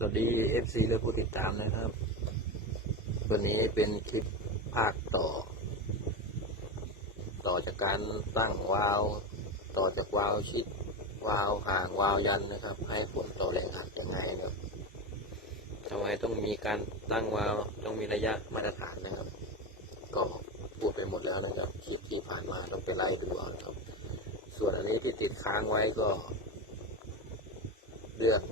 สวัสดี FC และผู้ติดตามนะครับ วันนี้เป็นคลิปภาคต่อ ต่อจากการตั้งวาล์วต่อจากวาล์วชิดวาล์วห่างวาล์วยันนะครับ ให้ผลต่อแรงอัดยังไงนะครับทำไมต้องมีการตั้งวาล์วต้องมีระยะมาตรฐานนะครับ ก็พูดไปหมดแล้วนะครับคลิปที่ผ่านมาต้องไปไล่ดูเอานะครับ ส่วนอันนี้ที่ติดค้างไว้ก็เรื่อง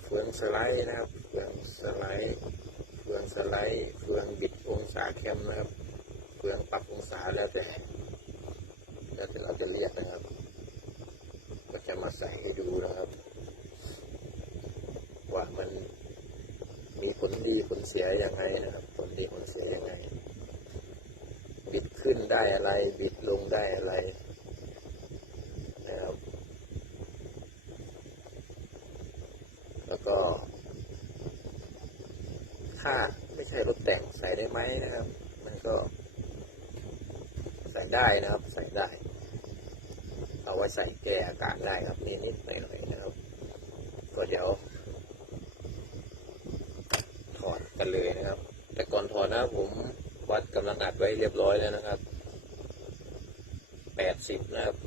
เฟืองสไลด์นะครับ เฟืองสไลด์เฟืองสไลด์เฟืองบิดองศาแคมนะครับ เฟืองปรับองศาแล้วแต่แล้วแต่เราจะเรียกนะครับ ก็จะมาใส่ให้ดูนะครับ ว่ามันมีผลดีผลเสียยังไงนะครับ ผลดีผลเสียยังไง บิดขึ้นได้อะไร บิดลงได้อะไรนะครับ แล้วก็ถ้าไม่ใช่รถแต่งใส่ได้ไหมนะครับ มันก็ ใส่ได้นะครับ ใส่ได้ เอาไว้ใส่แก้อาการได้ครับนิดๆหน่อยๆนะครับก็เดี๋ยว ถอดกันเลยนะครับ แต่ก่อนถอดนะผมวัดกำลังอัดไว้เรียบร้อยแล้วนะครับแปดสิบนะครับ